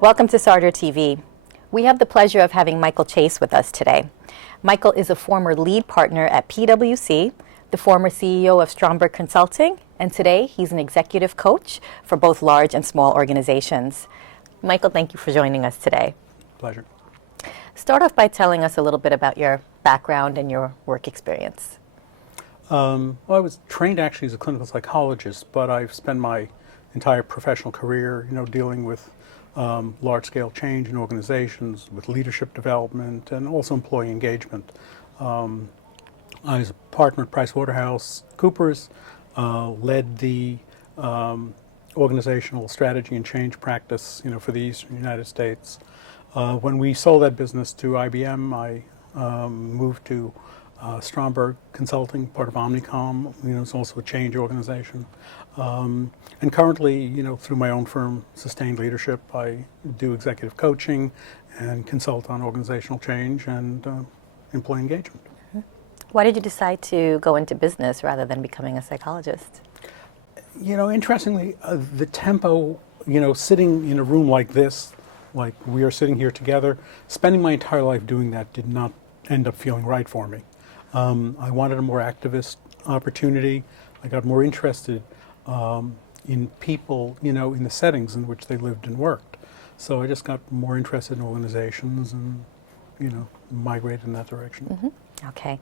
Welcome to Sarder TV. We have the pleasure of having Michael Chayes with us today. Michael is a former lead partner at PwC, the former CEO of Stromberg Consulting, and today he's an executive coach for both large and small organizations. Michael, thank you for joining us today. Pleasure. Start off by telling us a little bit about your background and your work experience. Well, I was trained actually as a clinical psychologist, but I've spent my entire professional career, dealing with large-scale change in organizations, with leadership development, and also employee engagement. I was a partner at PricewaterhouseCoopers, led the organizational strategy and change practice, for the Eastern United States. When we sold that business to IBM, I moved to Stromberg Consulting, part of Omnicom. It's also a change organization. And currently, through my own firm, Sustained Leadership, I do executive coaching and consult on organizational change and employee engagement. Why did you decide to go into business rather than becoming a psychologist? Interestingly, the tempo, sitting in a room like this, like we are sitting here together, spending my entire life doing that did not end up feeling right for me. I wanted a more activist opportunity. I got more interested in people, in the settings in which they lived and worked. So I just got more interested in organizations and, migrated in that direction. Mm-hmm. Okay.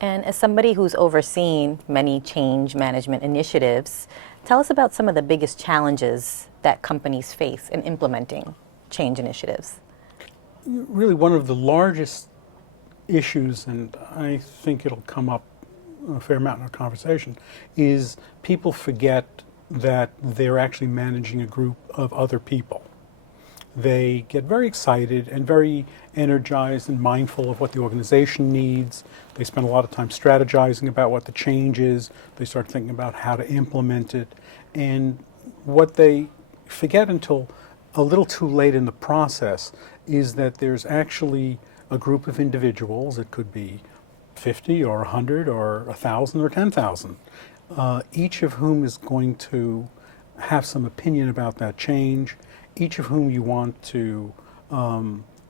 And as somebody who's overseen many change management initiatives, tell us about some of the biggest challenges that companies face in implementing change initiatives. Really, one of the largest issues, and I think it'll come up a fair amount in our conversation, is people forget that they're actually managing a group of other people. They get very excited and very energized and mindful of what the organization needs. They spend a lot of time strategizing about what the change is. They start thinking about how to implement it. And what they forget until a little too late in the process is that there's actually a group of individuals, it could be 50 or 100 or 1,000 or 10,000, each of whom is going to have some opinion about that change, each of whom you want to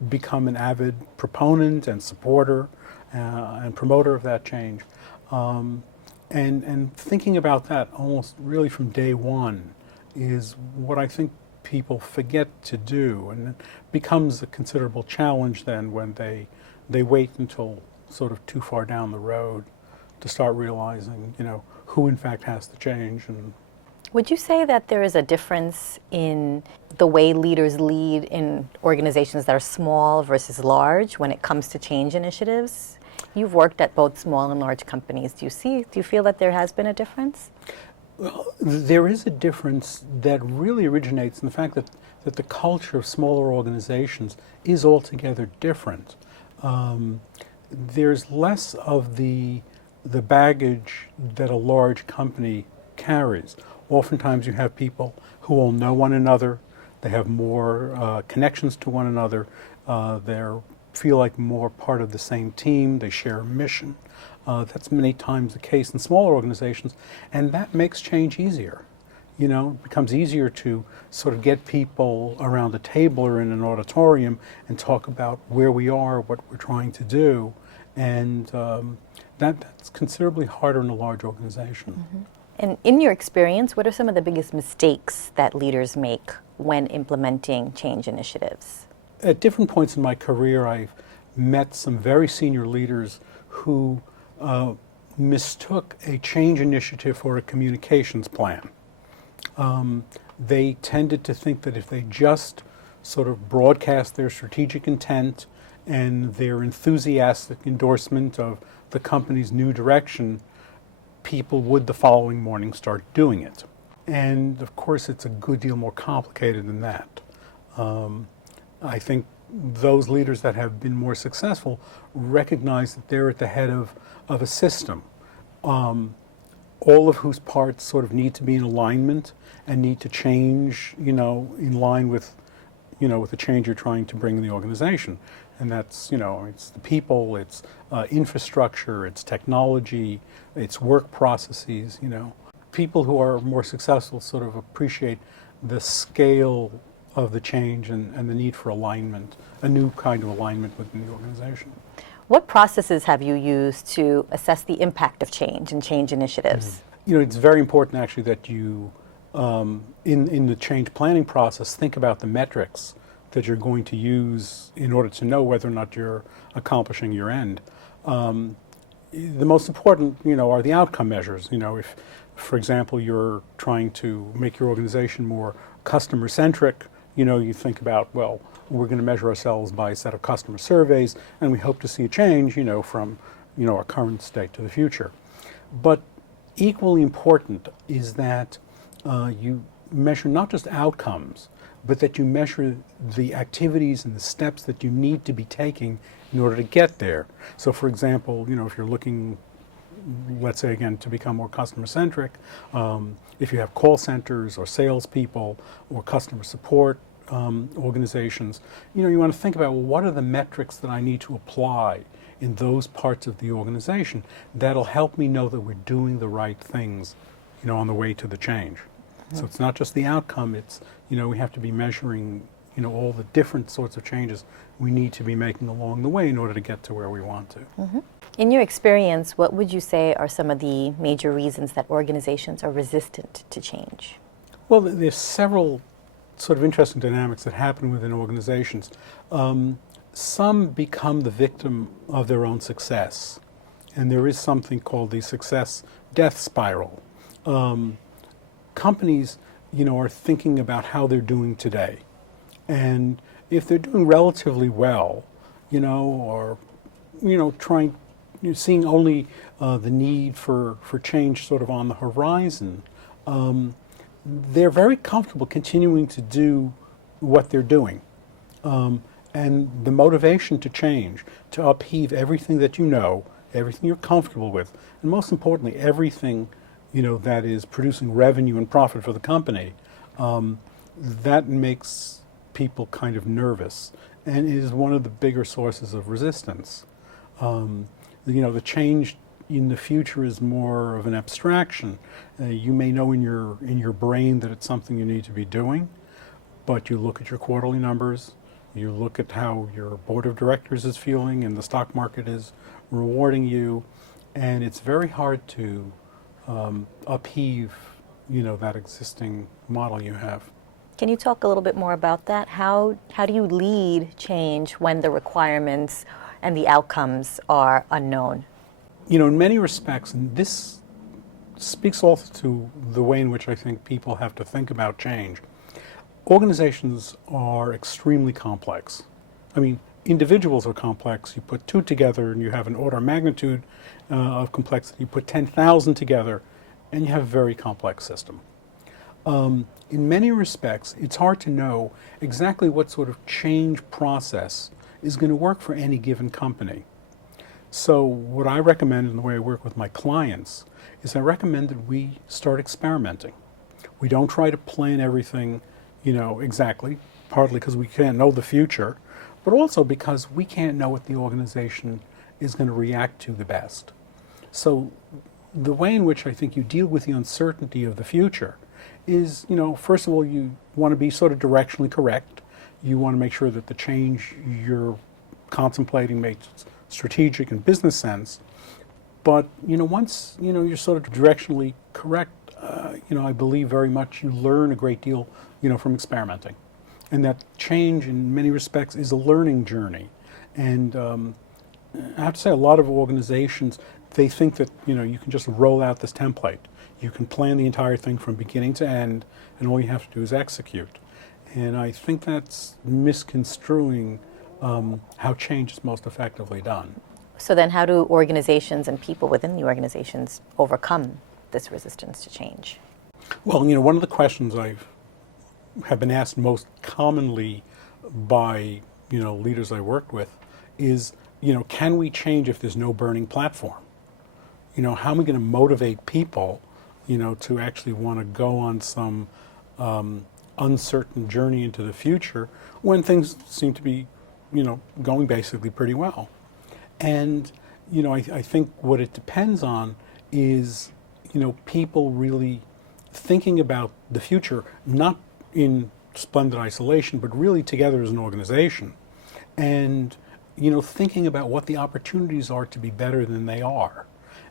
become an avid proponent and supporter and promoter of that change. And thinking about that almost really from day one is what I think people forget to do, and it becomes a considerable challenge then when they wait until sort of too far down the road to start realizing, who in fact has to change. And would you say that there is a difference in the way leaders lead in organizations that are small versus large when it comes to change initiatives? You've worked at both small and large companies. Do you feel that there has been a difference? Well, there is a difference that really originates in the fact that the culture of smaller organizations is altogether different. There's less of the baggage that a large company carries. Oftentimes you have people who all know one another, they have more connections to one another, they feel like more part of the same team, they share a mission. That's many times the case in smaller organizations, and that makes change easier. It becomes easier to sort of get people around a table or in an auditorium and talk about where we are, what we're trying to do, and that's considerably harder in a large organization. Mm-hmm. And in your experience, what are some of the biggest mistakes that leaders make when implementing change initiatives? At different points in my career, I've met some very senior leaders who mistook a change initiative for a communications plan. They tended to think that if they just sort of broadcast their strategic intent and their enthusiastic endorsement of the company's new direction, people would the following morning start doing it. And of course, it's a good deal more complicated than that. I think those leaders that have been more successful recognize that they're at the head of a system, all of whose parts sort of need to be in alignment and need to change, in line with, with the change you're trying to bring in the organization. And that's, it's the people, it's infrastructure, it's technology, it's work processes, People who are more successful sort of appreciate the scale of the change and the need for alignment, a new kind of alignment within the organization. What processes have you used to assess the impact of change and change initiatives? You know, it's very important actually that you, in the change planning process, think about the metrics that you're going to use in order to know whether or not you're accomplishing your end. The most important, you know, are the outcome measures. You know, if, for example, you're trying to make your organization more customer-centric, you know, you think about, well, we're going to measure ourselves by a set of customer surveys, and we hope to see a change, you know, from, you know, our current state to the future. But equally important is that you measure not just outcomes, but that you measure the activities and the steps that you need to be taking in order to get there. So, for example, you know, if you're looking, let's say again, to become more customer-centric, if you have call centers or salespeople or customer support organizations, you know, you want to think about, well, what are the metrics that I need to apply in those parts of the organization that'll help me know that we're doing the right things, you know, on the way to the change. Mm-hmm. So it's not just the outcome, it's, you know, we have to be measuring, you know, all the different sorts of changes we need to be making along the way in order to get to where we want to. Mm-hmm. In your experience, what would you say are some of the major reasons that organizations are resistant to change? Well, there's several sort of interesting dynamics that happen within organizations. Some become the victim of their own success, and there is something called the success death spiral. Companies, you know, are thinking about how they're doing today, and if they're doing relatively well, you know, or, you know, seeing only the need for change sort of on the horizon, they're very comfortable continuing to do what they're doing. And the motivation to change, to upheave everything that you know, everything you're comfortable with, and most importantly, everything, you know, that is producing revenue and profit for the company, that makes people kind of nervous and is one of the bigger sources of resistance. You know, the change in the future is more of an abstraction. You may know in your brain that it's something you need to be doing, but you look at your quarterly numbers, you look at how your board of directors is feeling and the stock market is rewarding you, and it's very hard to upheave, you know, that existing model you have. Can you talk a little bit more about that? How do you lead change when the requirements and the outcomes are unknown? You know, in many respects, and this speaks also to the way in which I think people have to think about change, organizations are extremely complex. I mean, individuals are complex. You put two together and you have an order of magnitude of complexity. You put 10,000 together and you have a very complex system. In many respects, it's hard to know exactly what sort of change process is going to work for any given company. So what I recommend in the way I work with my clients is I recommend that we start experimenting. We don't try to plan everything, you know, exactly, partly because we can't know the future, but also because we can't know what the organization is going to react to the best. So the way in which I think you deal with the uncertainty of the future is, you know, first of all, you want to be sort of directionally correct. You want to make sure that the change you're contemplating makes strategic and business sense. But, you know, once, you know, you're sort of directionally correct, you know, I believe very much you learn a great deal, you know, from experimenting. And that change in many respects is a learning journey. And I have to say a lot of organizations, they think that, you know, you can just roll out this template. You can plan the entire thing from beginning to end, and all you have to do is execute. And I think that's misconstruing how change is most effectively done. So then how do organizations and people within the organizations overcome this resistance to change? Well, you know, one of the questions have been asked most commonly by, you know, leaders I worked with is, you know, can we change if there's no burning platform? You know, how am I going to motivate people, you know, to actually want to go on some uncertain journey into the future when things seem to be, you know, going basically pretty well? And, you know, I think what it depends on is, you know, people really thinking about the future, not in splendid isolation, but really together as an organization. And, thinking about what the opportunities are to be better than they are.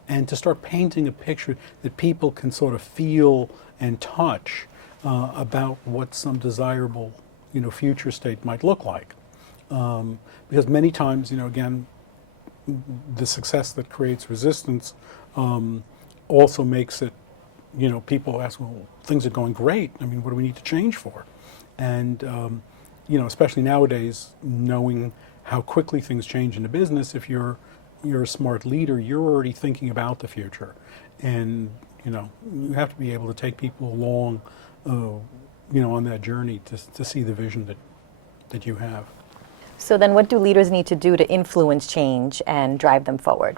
And to start painting a picture that people can sort of feel and touch about what some desirable, future state might look like. Because many times, again, the success that creates resistance also makes it, people ask, well, things are going great. I mean, what do we need to change for? And, especially nowadays, knowing how quickly things change in the business, if you're a smart leader, you're already thinking about the future. And, you have to be able to take people along, on that journey to see the vision that you have. So then what do leaders need to do to influence change and drive them forward?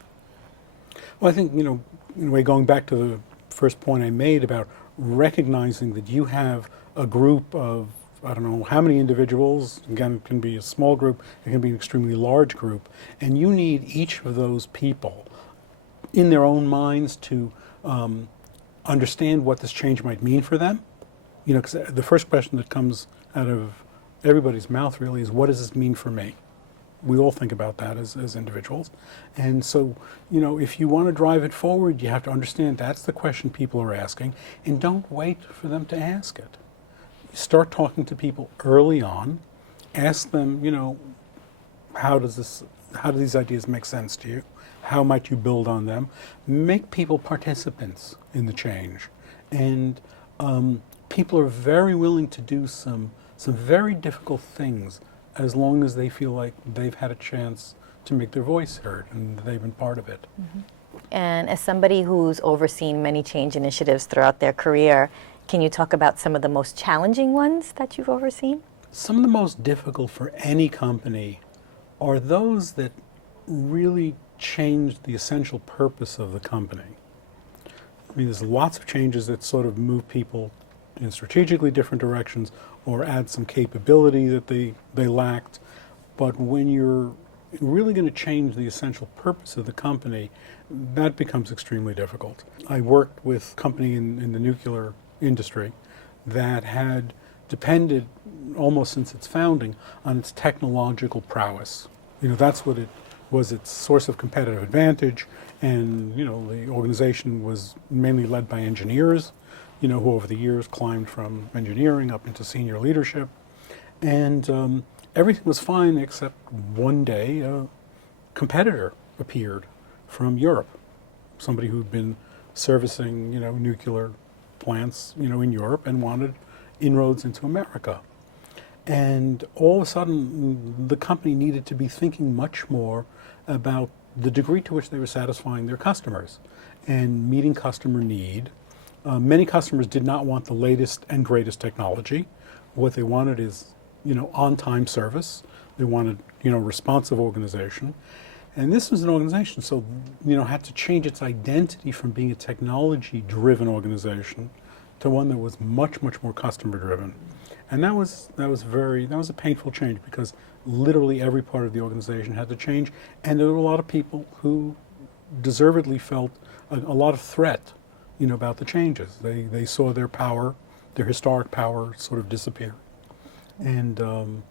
Well, I think, in a way, going back to the first point I made about recognizing that you have a group of, I don't know how many individuals, again, it can be a small group, it can be an extremely large group, and you need each of those people in their own minds to understand what this change might mean for them. Because the first question that comes out of everybody's mouth really is, what does this mean for me? We all think about that as individuals. And so, if you want to drive it forward, you have to understand that's the question people are asking, and don't wait for them to ask it. Start talking to people early on. Ask them, how do these ideas make sense to you? How might you build on them? Make people participants in the change. And people are very willing to do some very difficult things as long as they feel like they've had a chance to make their voice heard and they've been part of it. Mm-hmm. And as somebody who's overseen many change initiatives throughout their career, can you talk about some of the most challenging ones that you've overseen? Some of the most difficult for any company are those that really change the essential purpose of the company. I mean, there's lots of changes that sort of move people in strategically different directions or add some capability that they lacked. But when you're really going to change the essential purpose of the company, that becomes extremely difficult. I worked with a company in the nuclear industry that had depended almost since its founding on its technological prowess. That's what it was, its source of competitive advantage, and the organization was mainly led by engineers, who over the years climbed from engineering up into senior leadership. And everything was fine except one day a competitor appeared from Europe, somebody who'd been servicing, nuclear plants, in Europe and wanted inroads into America. And all of a sudden, the company needed to be thinking much more about the degree to which they were satisfying their customers and meeting customer need. Many customers did not want the latest and greatest technology. What they wanted is, on-time service. They wanted, responsive organization. And this was an organization, so, had to change its identity from being a technology-driven organization to one that was much, much more customer-driven. And that was a painful change because literally every part of the organization had to change, and there were a lot of people who deservedly felt a lot of threat, about the changes. They saw their power, their historic power, sort of disappear, and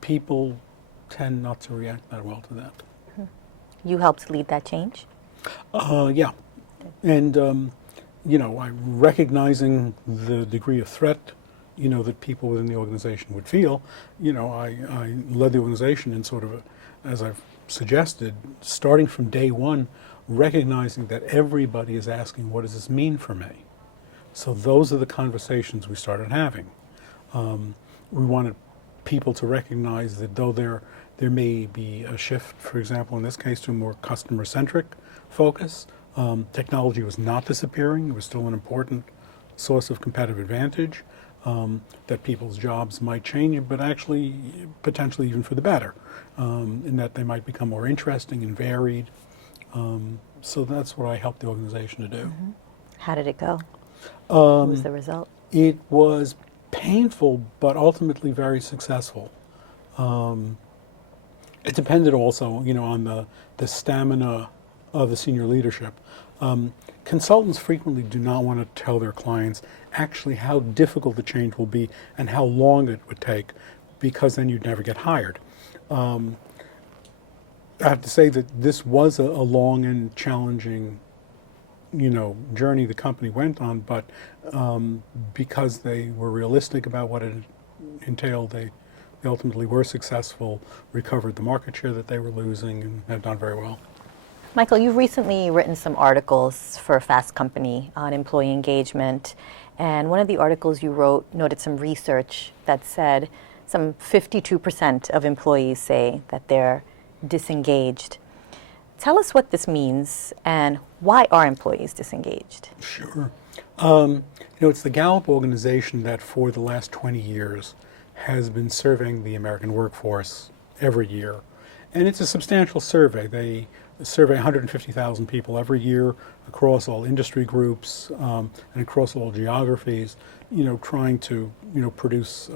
people tend not to react that well to that. You helped lead that change? Yeah, and recognizing the degree of threat, that people within the organization would feel, I led the organization in sort of, as I've suggested, starting from day one, recognizing that everybody is asking, what does this mean for me? So those are the conversations we started having. We wanted people to recognize that though there may be a shift, for example, in this case, to a more customer-centric focus, technology was not disappearing. It was still an important source of competitive advantage, that people's jobs might change, but actually potentially even for the better, in that they might become more interesting and varied. So that's what I helped the organization to do. Mm-hmm. How did it go? What was the result? It was painful, but ultimately very successful. It depended also, on the stamina of the senior leadership. Consultants frequently do not want to tell their clients actually how difficult the change will be and how long it would take, because then you'd never get hired. I have to say that this was a long and challenging, journey the company went on, but because they were realistic about what it entailed, they ultimately were successful, recovered the market share that they were losing, and have done very well. Michael, you've recently written some articles for Fast Company on employee engagement, and one of the articles you wrote noted some research that said some 52% of employees say that they're disengaged. Tell us what this means and why are employees disengaged? Sure. It's the Gallup organization that for the last 20 years has been surveying the American workforce every year. And it's a substantial survey. They survey 150,000 people every year across all industry groups and across all geographies, trying to, produce,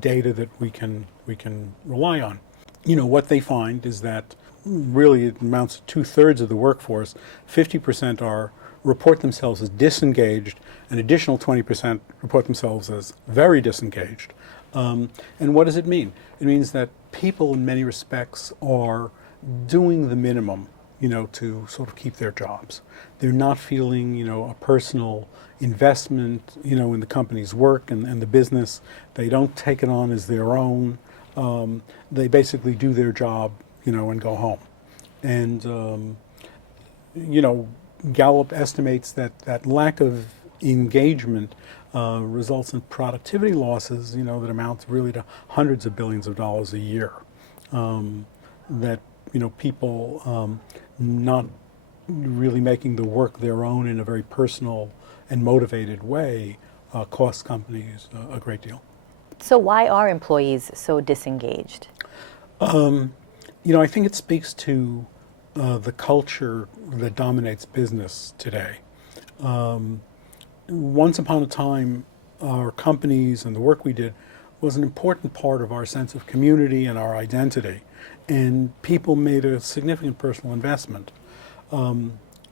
data that we can rely on. What they find is that really it amounts to 2/3 of the workforce. 50% report themselves as disengaged, an additional 20% report themselves as very disengaged. And what does it mean? It means that people in many respects are doing the minimum, to sort of keep their jobs. They're not feeling, a personal investment, in the company's work and the business. They don't take it on as their own. They basically do their job, and go home. And, Gallup estimates that lack of engagement results in productivity losses, that amount really to hundreds of billions of dollars a year. That, people not really making the work their own in a very personal and motivated way costs companies a great deal. So why are employees so disengaged? I think it speaks to the culture that dominates business today. Once upon a time, our companies and the work we did was an important part of our sense of community and our identity. And people made a significant personal investment.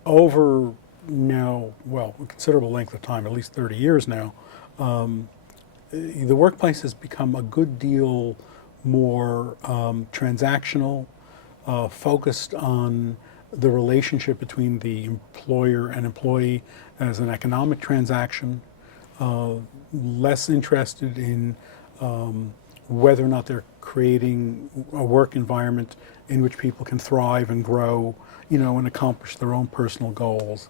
Over now, a considerable length of time, at least 30 years now, the workplace has become a good deal more transactional, focused on the relationship between the employer and employee as an economic transaction, less interested in whether or not they're creating a work environment in which people can thrive and grow, and accomplish their own personal goals.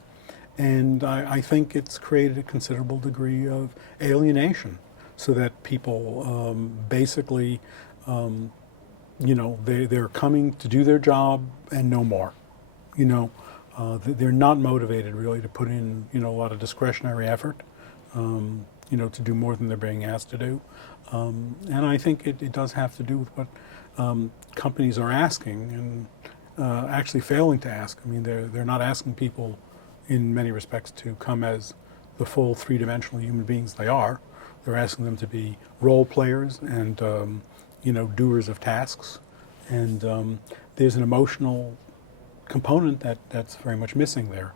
And I think it's created a considerable degree of alienation, so that people basically, they're coming to do their job and no more. They're not motivated really to put in, a lot of discretionary effort, to do more than they're being asked to do. And I think it does have to do with what companies are asking and actually failing to ask. I mean, they're not asking people in many respects to come as the full three-dimensional human beings they are. They're asking them to be role players and, doers of tasks. And there's an emotional component that's very much missing there.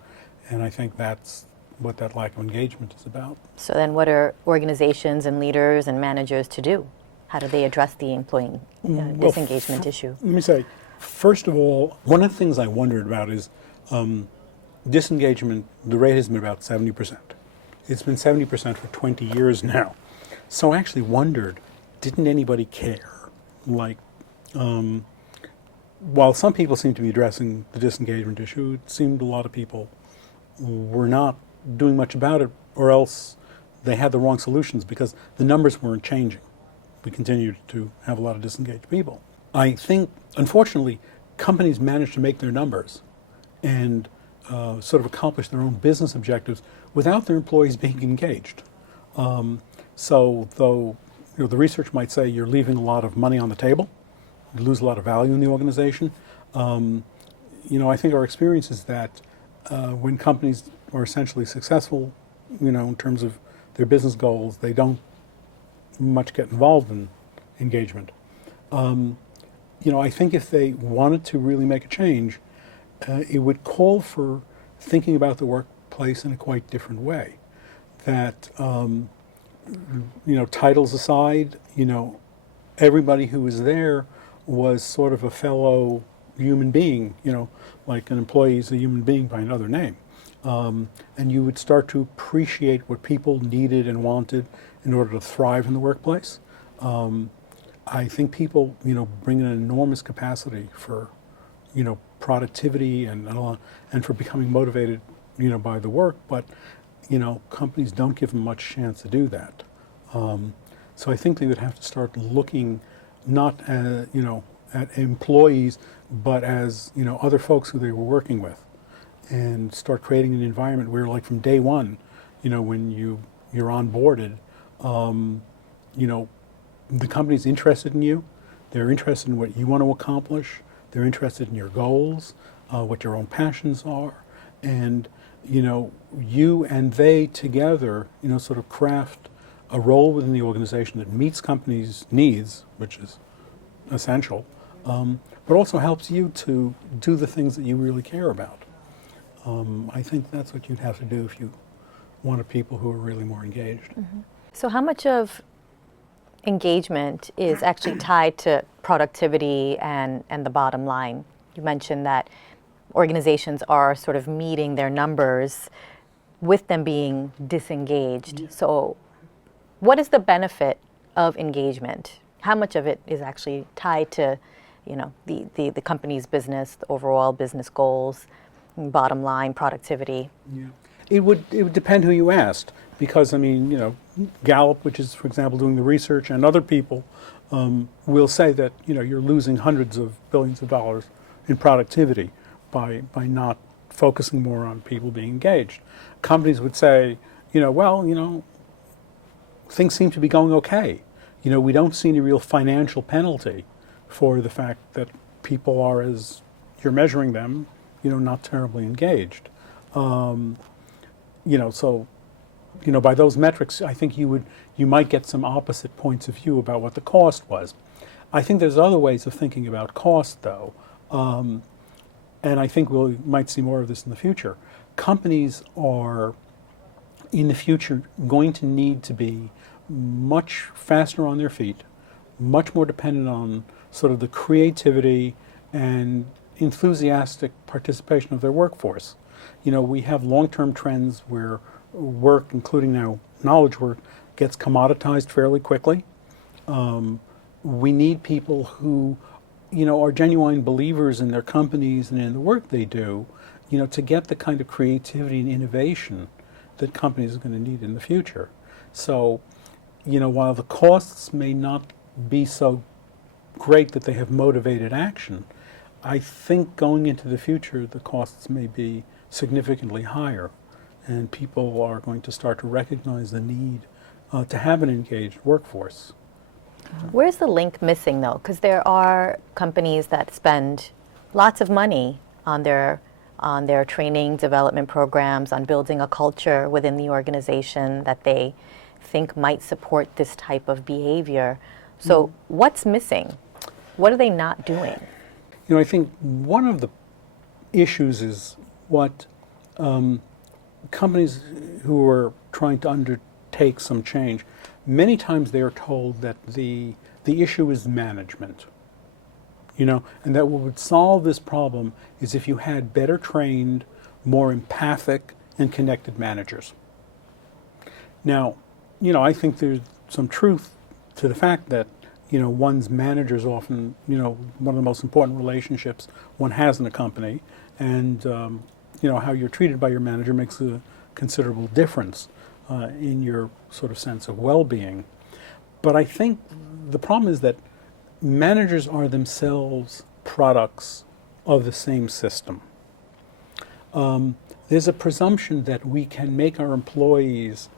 And I think that's what that lack of engagement is about. So then what are organizations and leaders and managers to do? How do they address the employee disengagement issue? Let me say, first of all, one of the things I wondered about is disengagement, the rate has been about 70%. It's been 70% for 20 years now. So I actually wondered, didn't anybody care? Like, while some people seem to be addressing the disengagement issue, it seemed a lot of people were not doing much about it, or else they had the wrong solutions because the numbers weren't changing. We continued to have a lot of disengaged people. I think, unfortunately, companies managed to make their numbers and sort of accomplish their own business objectives without their employees being engaged. So though the research might say you're leaving a lot of money on the table, you lose a lot of value in the organization, I think our experience is that when companies are essentially successful, in terms of their business goals, they don't much get involved in engagement. I think if they wanted to really make a change, it would call for thinking about the workplace in a quite different way. that, titles aside, everybody who was there was sort of a fellow human being, like an employee is a human being by another name. And you would start to appreciate what people needed and wanted in order to thrive in the workplace. I think people, bring an enormous capacity for, productivity and for becoming motivated, by the work, but, companies don't give them much chance to do that. So I think they would have to start looking not at, at employees, but as, other folks who they were working with, and start creating an environment where, like from day one, when you're onboarded, the company's interested in you. They're interested in what you want to accomplish. They're interested in your goals, what your own passions are, and you and they together, sort of craft a role within the organization that meets companies' needs, which is essential, but also helps you to do the things that you really care about. I think that's what you'd have to do if you wanted people who are really more engaged. Mm-hmm. So how much of engagement is actually tied to productivity and the bottom line? You mentioned that organizations are sort of meeting their numbers with them being disengaged. Yeah. So what is the benefit of engagement? How much of it is actually tied to, the company's business, the overall business goals, bottom line, productivity? Yeah. It would depend who you asked, because Gallup, which is, for example, doing the research, and other people will say that you're losing hundreds of billions of dollars in productivity by not focusing more on people being engaged. Companies would say, things seem to be going okay. We don't see any real financial penalty for the fact that people are, as you're measuring them, not terribly engaged. So by those metrics, I think you might get some opposite points of view about what the cost was. I think there's other ways of thinking about cost, though, and I think we might see more of this in the future. Companies are, in the future, going to need to be much faster on their feet, much more dependent on sort of the creativity and enthusiastic participation of their workforce. We have long-term trends where work, including now knowledge work, gets commoditized fairly quickly. We need people who, are genuine believers in their companies and in the work they do, to get the kind of creativity and innovation that companies are going to need in the future. So, while the costs may not be so great that they have motivated action, I think going into the future, the costs may be significantly higher, and people are going to start to recognize the need to have an engaged workforce. Where's the link missing, though? Because there are companies that spend lots of money on their training development programs, on building a culture within the organization that they think might support this type of behavior. So what's missing? What are they not doing? I think one of the issues is what companies who are trying to undertake some change, many times they are told that the issue is management, and that what would solve this problem is if you had better trained, more empathic and connected managers. Now, I think there's some truth to the fact that one's manager is often, one of the most important relationships one has in a company, and how you're treated by your manager makes a considerable difference in your sort of sense of well-being. But I think the problem is that managers are themselves products of the same system. There's a presumption that we can make our employees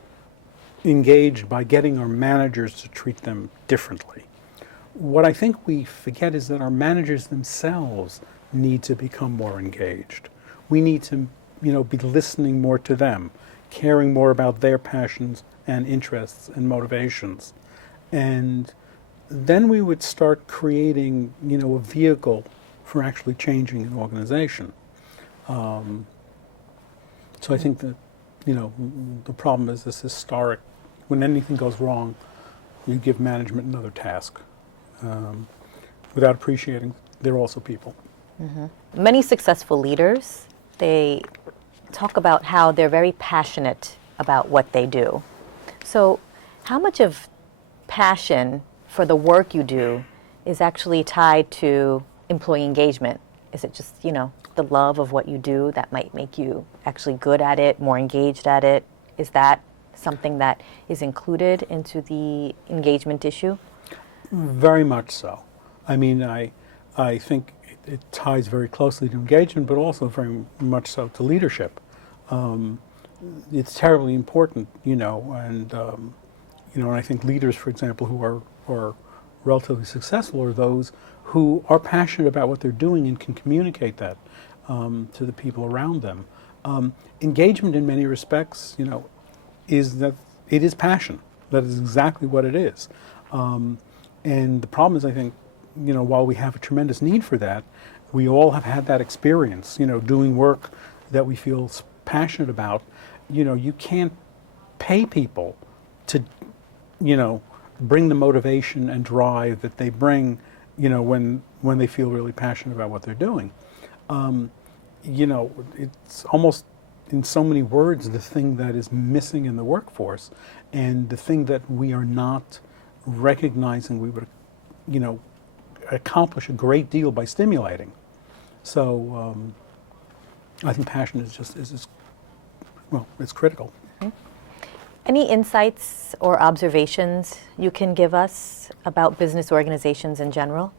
engaged by getting our managers to treat them differently. What I think we forget is that our managers themselves need to become more engaged. We need to, be listening more to them, caring more about their passions and interests and motivations. And then we would start creating, a vehicle for actually changing an organization. So I think that, the problem is this historic, when anything goes wrong, you give management another task without appreciating they're also people. Many successful leaders, they talk about how they're very passionate about what they do. So how much of passion for the work you do is actually tied to employee engagement? Is it just, the love of what you do that might make you actually good at it, more engaged at it? Is that something that is included into the engagement issue? Very much so. I mean, I think it ties very closely to engagement, but also very much so to leadership. It's terribly important, and I think leaders, for example, who are relatively successful are those who are passionate about what they're doing and can communicate that to the people around them. Engagement, in many respects, is that it is passion. That is exactly what it is. And the problem is, I think, while we have a tremendous need for that, we all have had that experience, doing work that we feel passionate about. You can't pay people to, bring the motivation and drive that they bring, when they feel really passionate about what they're doing. It's almost, in so many words, the thing that is missing in the workforce, and the thing that we are not recognizing we would, accomplish a great deal by stimulating. So I think passion is it's critical. Any insights or observations you can give us about business organizations in general?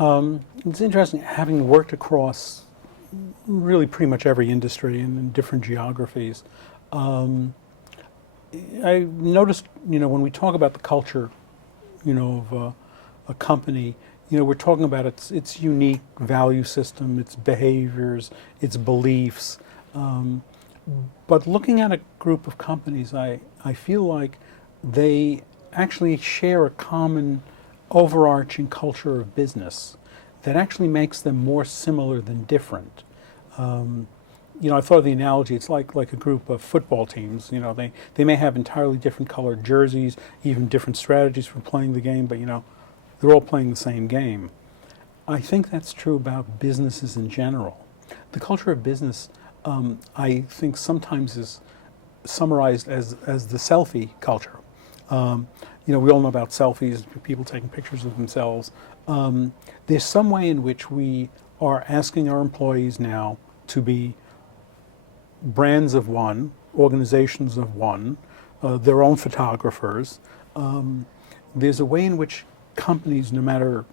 It's interesting, having worked across really pretty much every industry and in different geographies. I noticed, when we talk about the culture, of a company, we're talking about its unique value system, its behaviors, its beliefs. But looking at a group of companies, I feel like they actually share a common overarching culture of business that actually makes them more similar than different. I thought of the analogy, it's like a group of football teams. They may have entirely different colored jerseys, even different strategies for playing the game, but they're all playing the same game. I think that's true about businesses in general. The culture of business, I think, sometimes is summarized as the selfie culture. We all know about selfies, people taking pictures of themselves. There's some way in which we are asking our employees now to be brands of one, organizations of one, their own photographers. There's a way in which companies, no matter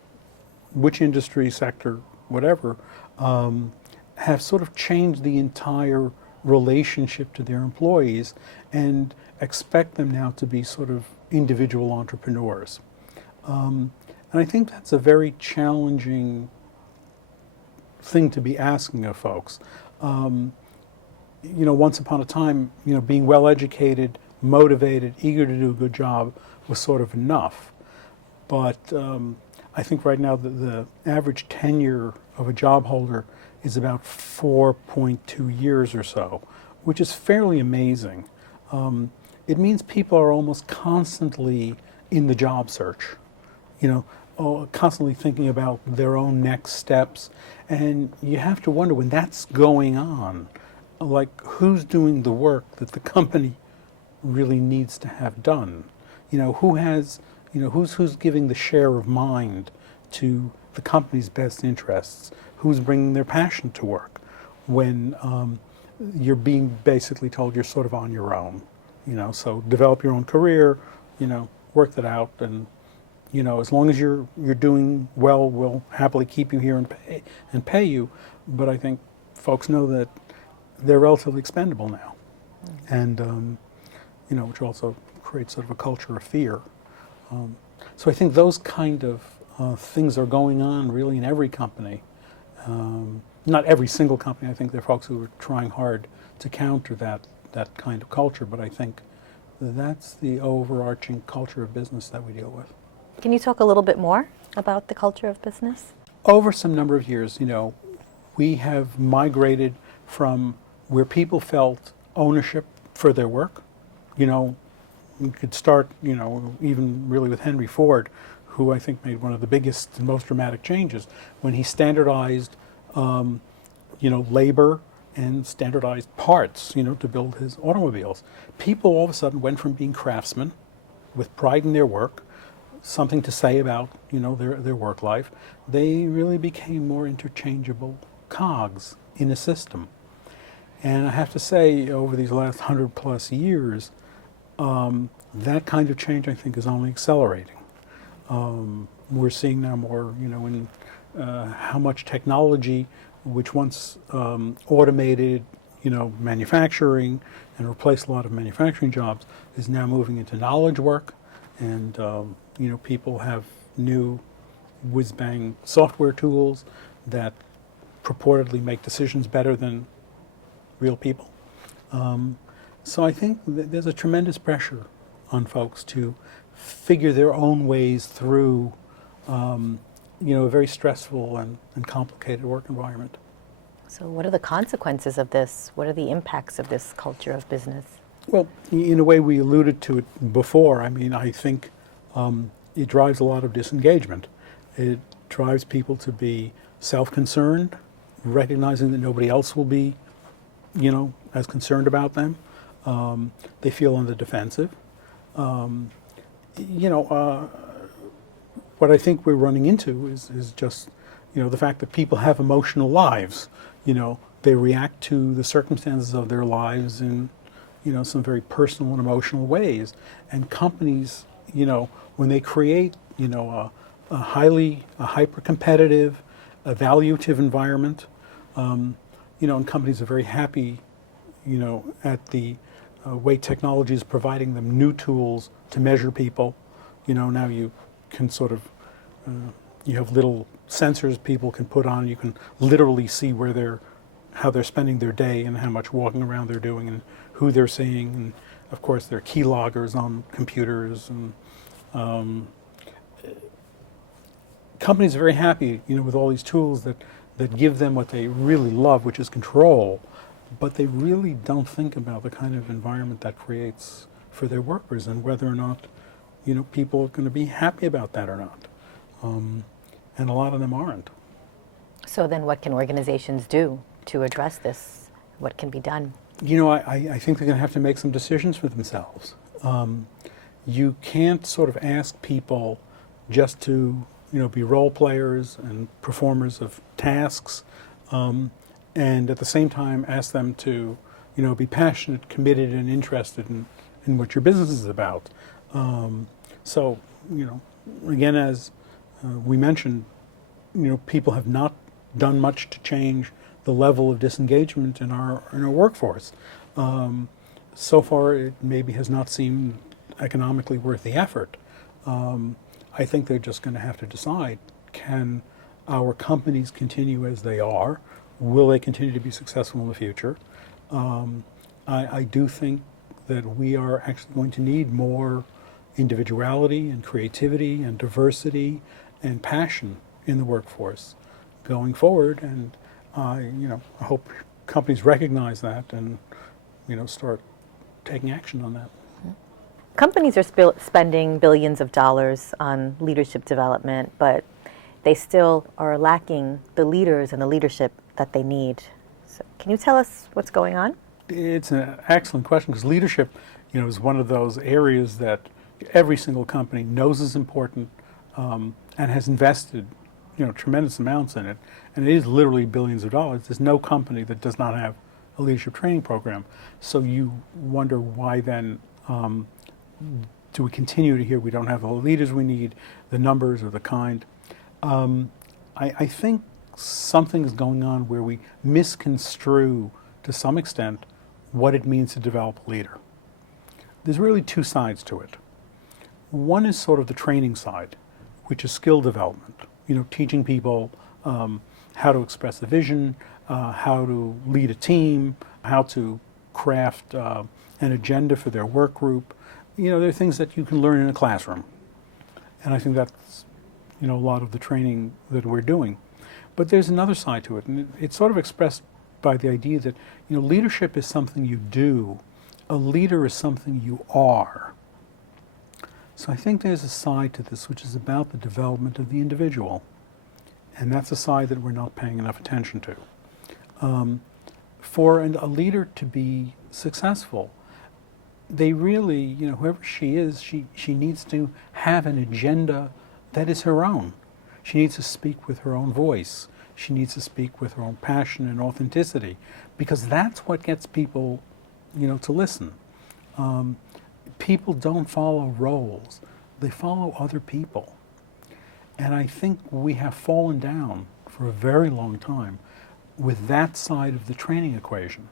which industry, sector, whatever, have sort of changed the entire relationship to their employees and expect them now to be sort of individual entrepreneurs. And I think that's a very challenging thing to be asking of folks. Once upon a time, being well educated, motivated, eager to do a good job was sort of enough. But I think right now the average tenure of a job holder is about 4.2 years or so, which is fairly amazing. It means people are almost constantly in the job search, constantly thinking about their own next steps. And you have to wonder, when that's going on, like, who's doing the work that the company really needs to have done? Who has, who's giving the share of mind to the company's best interests? Who's bringing their passion to work when you're being basically told you're sort of on your own? So develop your own career, work that out, and as long as you're doing well, we'll happily keep you here and pay you. But I think folks know that they're relatively expendable now, and which also creates sort of a culture of fear. So I think those kind of things are going on really in every company. Not every single company. I think there are folks who are trying hard to counter that kind of culture, but I think that's the overarching culture of business that we deal with. Can you talk a little bit more about the culture of business? Over some number of years, we have migrated from where people felt ownership for their work. You know, you could start, you know, even really with Henry Ford, who I think made one of the biggest and most dramatic changes when he standardized, you know, labor and standardized parts, you know, to build his automobiles. People all of a sudden went from being craftsmen with pride in their work, something to say about, you know, their work life. They really became more interchangeable cogs in a system. And I have to say, over these last 100+ years, that kind of change, I think, is only accelerating. We're seeing now more, you know, in how much technology, which once automated, you know, manufacturing and replaced a lot of manufacturing jobs, is now moving into knowledge work. And, you know, people have new whiz-bang software tools that purportedly make decisions better than real people. So I think there's a tremendous pressure on folks to figure their own ways through, you know, a very stressful and complicated work environment. So what are the consequences of this? What are the impacts of this culture of business? Well, in a way, we alluded to it before. I mean, I think it drives a lot of disengagement. It drives people to be self-concerned, recognizing that nobody else will be, you know, as concerned about them. They feel on the defensive. You know, what I think we're running into is just, you know, the fact that people have emotional lives. You know, they react to the circumstances of their lives in, you know, some very personal and emotional ways. And companies, you know, when they create, you know, a hyper-competitive, evaluative environment, you know, and companies are very happy, you know, at the way technology is providing them new tools to measure people. You know, now you can sort of, you have little sensors people can put on. You can literally see where how they're spending their day and how much walking around they're doing and who they're seeing. And of course, there are key loggers on computers. And companies are very happy, you know, with all these tools that give them what they really love, which is control. But they really don't think about the kind of environment that creates for their workers and whether or not, you know, people are going to be happy about that or not. And a lot of them aren't. So then what can organizations do to address this? What can be done? You know, I think they're going to have to make some decisions for themselves. You can't sort of ask people just to, you know, be role players and performers of tasks, and at the same time ask them to, you know, be passionate, committed, and interested in what your business is about. So, you know, again, as we mentioned, you know, people have not done much to change the level of disengagement in our workforce. So far, it maybe has not seemed economically worth the effort. I think they're just going to have to decide, can our companies continue as they are? Will they continue to be successful in the future? I do think that we are actually going to need more individuality and creativity and diversity and passion in the workforce going forward. And you know, I hope companies recognize that and, you know, start taking action on that. Companies are spending billions of dollars on leadership development, but they still are lacking the leaders and the leadership that they need. So can you tell us what's going on? It's an excellent question, because leadership, you know, is one of those areas that every single company knows is important, and has invested, you know, tremendous amounts in it. And it is literally billions of dollars. There's no company that does not have a leadership training program. So you wonder why then do we continue to hear we don't have the leaders we need, the numbers or the kind. I think something is going on where we misconstrue to some extent what it means to develop a leader. There's really two sides to it. One is sort of the training side, which is skill development. You know, teaching people how to express a vision, how to lead a team, how to craft an agenda for their work group. You know, there are things that you can learn in a classroom. And I think that's, you know, a lot of the training that we're doing. But there's another side to it, and it's sort of expressed by the idea that, you know, leadership is something you do a leader is something you are. So I think there's a side to this which is about the development of the individual. And that's a side that we're not paying enough attention to. For a leader to be successful, they really, whoever she is, she needs to have an agenda that is her own. She needs to speak with her own voice. She needs to speak with her own passion and authenticity, because that's what gets people, to listen. People don't follow roles. They follow other people. And I think we have fallen down for a very long time with that side of the training equation.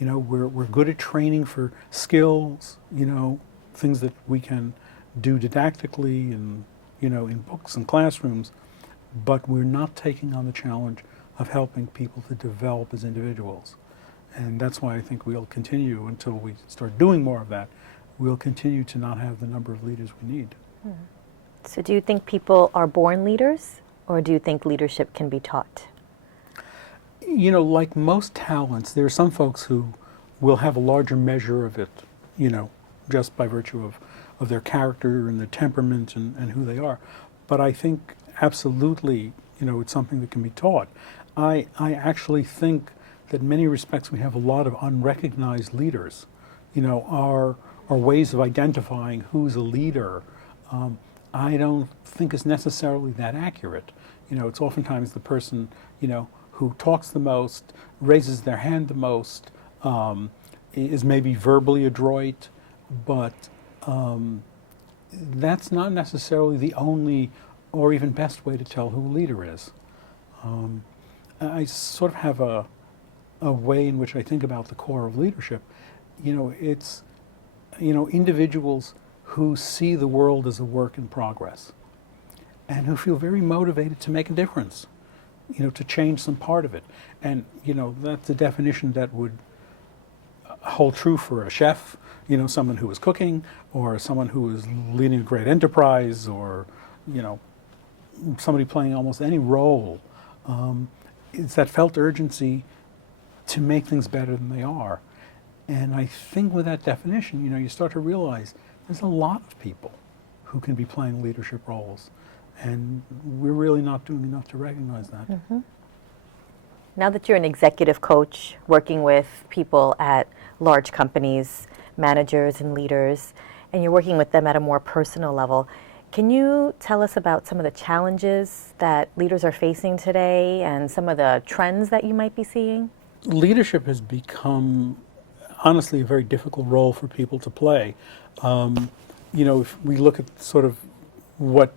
We're good at training for skills, things that we can do didactically and, in books and classrooms, but we're not taking on the challenge of helping people to develop as individuals. And that's why I think we'll continue, until we start doing more of that, we'll continue to not have the number of leaders we need. So do you think people are born leaders, or do you think leadership can be taught? Like most talents, there are some folks who will have a larger measure of it, just by virtue of their character and their temperament and who they are. But I think absolutely, it's something that can be taught. I actually think that in many respects we have a lot of unrecognized leaders. Our ways of identifying who's a leader, I don't think is necessarily that accurate. It's oftentimes the person, who talks the most, raises their hand the most, is maybe verbally adroit, but that's not necessarily the only or even best way to tell who a leader is. I sort of have a way in which I think about the core of leadership. It's, individuals who see the world as a work in progress and who feel very motivated to make a difference, to change some part of it. And, that's a definition that would hold true for a chef, someone who is cooking, or someone who is leading a great enterprise, or, somebody playing almost any role. It's that felt urgency to make things better than they are. And I think with that definition, you start to realize there's a lot of people who can be playing leadership roles. And we're really not doing enough to recognize that. Mm-hmm. Now that you're an executive coach working with people at large companies, managers and leaders, and you're working with them at a more personal level, can you tell us about some of the challenges that leaders are facing today and some of the trends that you might be seeing? Leadership has become, honestly, a very difficult role for people to play. If we look at sort of what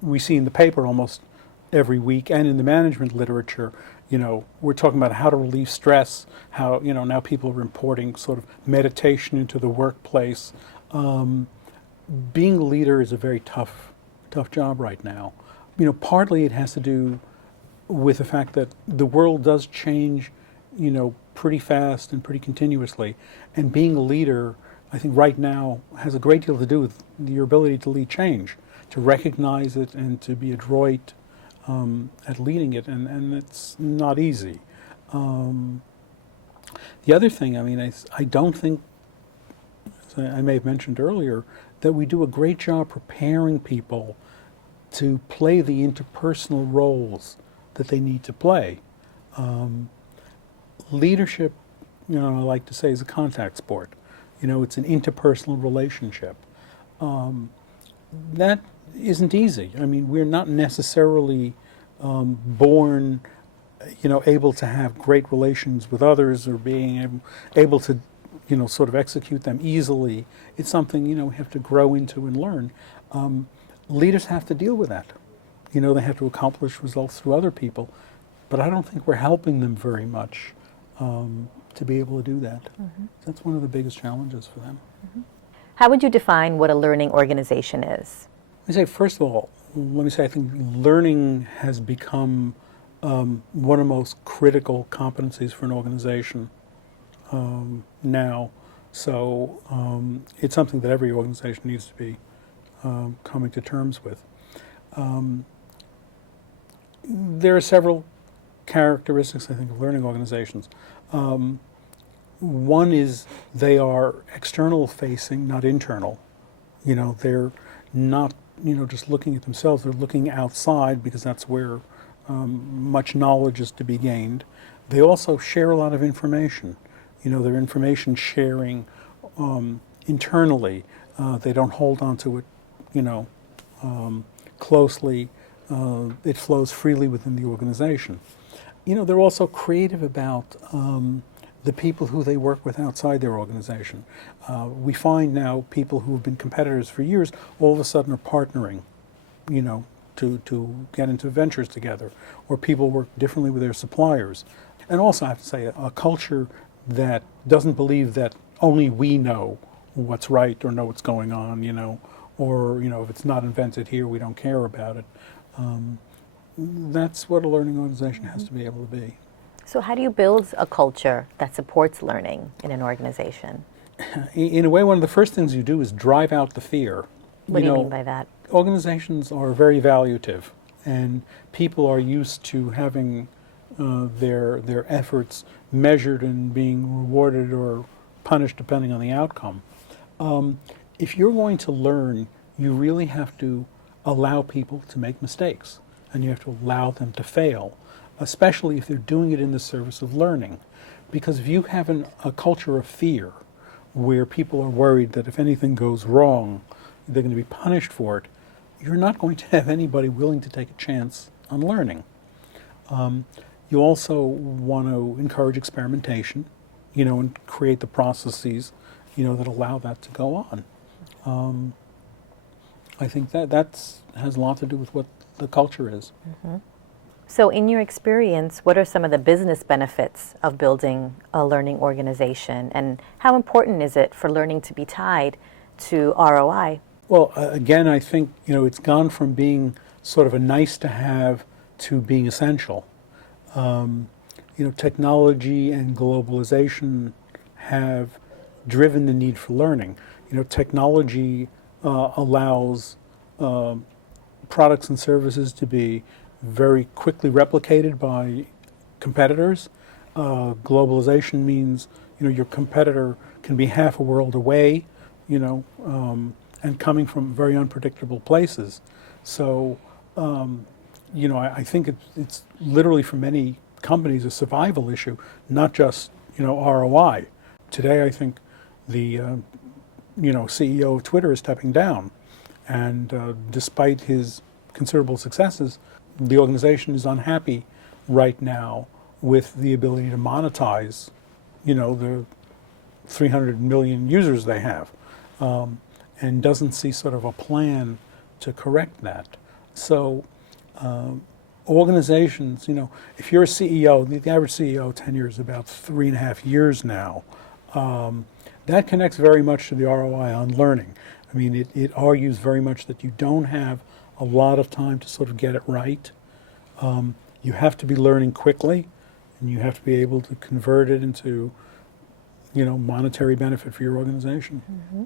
we see in the paper almost every week and in the management literature, we're talking about how to relieve stress, how, now people are importing sort of meditation into the workplace. Being a leader is a very tough job right now. Partly it has to do with the fact that the world does change, pretty fast and pretty continuously. And being a leader, I think right now, has a great deal to do with your ability to lead change, to recognize it and to be adroit at leading it, and it's not easy. The other thing, I don't think, as I may have mentioned earlier, that we do a great job preparing people to play the interpersonal roles that they need to play. Leadership, I like to say, is a contact sport. It's an interpersonal relationship. That isn't easy. We're not necessarily born, able to have great relations with others, or being able to, sort of execute them easily. It's something, we have to grow into and learn. Leaders have to deal with that. They have to accomplish results through other people, but I don't think we're helping them very much to be able to do that. Mm-hmm. That's one of the biggest challenges for them. Mm-hmm. How would you define what a learning organization is? First of all, let me say I think learning has become one of the most critical competencies for an organization now. So it's something that every organization needs to be coming to terms with. There are several characteristics, I think, of learning organizations. One is they are external facing, not internal. They're not, just looking at themselves. They're looking outside because that's where much knowledge is to be gained. They also share a lot of information. Their information sharing internally. They don't hold on to it, closely. It flows freely within the organization. They're also creative about the people who they work with outside their organization. We find now people who have been competitors for years all of a sudden are partnering, to get into ventures together, or people work differently with their suppliers. And also, I have to say, a culture that doesn't believe that only we know what's right or know what's going on, or if it's not invented here, we don't care about it. That's what a learning organization has to be able to be. So how do you build a culture that supports learning in an organization? In a way, one of the first things you do is drive out the fear. What do you mean by that? Organizations are very valuative, and people are used to having their efforts measured and being rewarded or punished depending on the outcome. If you're going to learn, you really have to allow people to make mistakes, and you have to allow them to fail, especially if they're doing it in the service of learning. Because if you have a culture of fear, where people are worried that if anything goes wrong, they're going to be punished for it, you're not going to have anybody willing to take a chance on learning. You also want to encourage experimentation, and create the processes, that allow that to go on. I think that has a lot to do with what the culture is. Mm-hmm. So in your experience, what are some of the business benefits of building a learning organization, and how important is it for learning to be tied to ROI? Well, again, I think, it's gone from being sort of a nice to have to being essential. Technology and globalization have driven the need for learning. Technology allows products and services to be very quickly replicated by competitors. Globalization means, your competitor can be half a world away, and coming from very unpredictable places. So, I think it's literally for many companies a survival issue, not just, ROI. Today, I think the, CEO of Twitter is stepping down, and despite his considerable successes, the organization is unhappy right now with the ability to monetize, the 300 million users they have, and doesn't see sort of a plan to correct that. So organizations, if you're a CEO, the average CEO tenure is about 3.5 years now. That connects very much to the ROI on learning. I mean, it argues very much that you don't have a lot of time to sort of get it right. You have to be learning quickly, and you have to be able to convert it into, monetary benefit for your organization. Mm-hmm.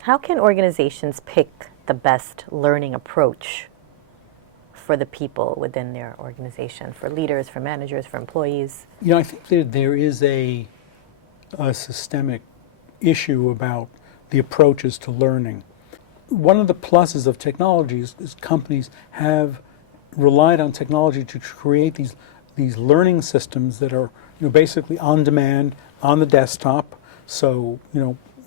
How can organizations pick the best learning approach for the people within their organization, for leaders, for managers, for employees? I think that there is a systemic issue about the approaches to learning. One of the pluses of technology is companies have relied on technology to create these learning systems that are basically on demand on the desktop. So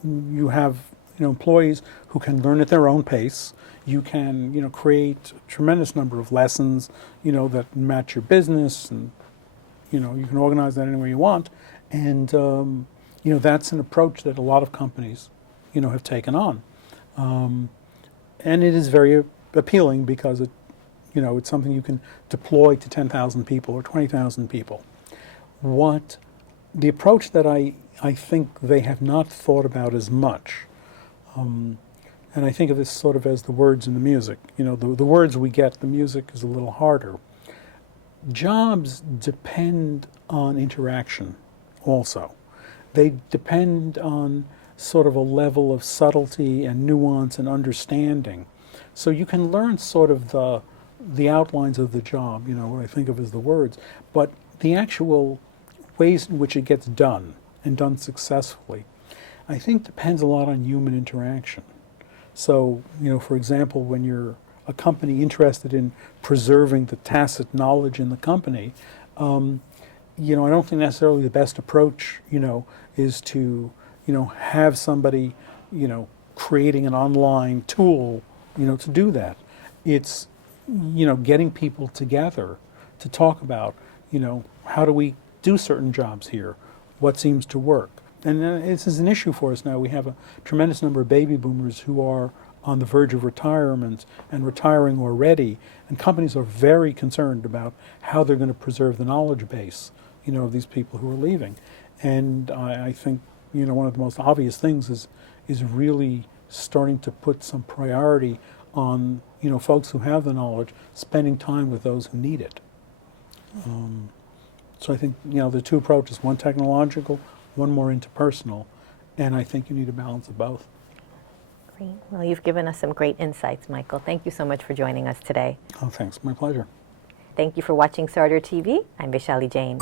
you have employees who can learn at their own pace. You can create a tremendous number of lessons that match your business, and you can organize that any way you want. And that's an approach that a lot of companies have taken on. And it is very appealing because it's something you can deploy to 10,000 people or 20,000 people. The approach that I think they have not thought about as much, and I think of this sort of as the words in the music. The words we get, the music is a little harder. Jobs depend on interaction also. They depend on sort of a level of subtlety and nuance and understanding. So you can learn sort of the outlines of the job, what I think of as the words, but the actual ways in which it gets done and done successfully, I think depends a lot on human interaction. So, for example, when you're a company interested in preserving the tacit knowledge in the company, I don't think necessarily the best approach, is to, have somebody, creating an online tool, to do that. It's, getting people together to talk about, how do we do certain jobs here? What seems to work? And this is an issue for us now. We have a tremendous number of baby boomers who are on the verge of retirement and retiring already, and companies are very concerned about how they're going to preserve the knowledge base, of these people who are leaving. And I think, one of the most obvious things is really starting to put some priority on, folks who have the knowledge, spending time with those who need it. So I think, the two approaches, one technological, one more interpersonal, and I think you need a balance of both. Great. Well, you've given us some great insights, Michael. Thank you so much for joining us today. Oh, thanks. My pleasure. Thank you for watching Sartor TV. I'm Vaishali Jain.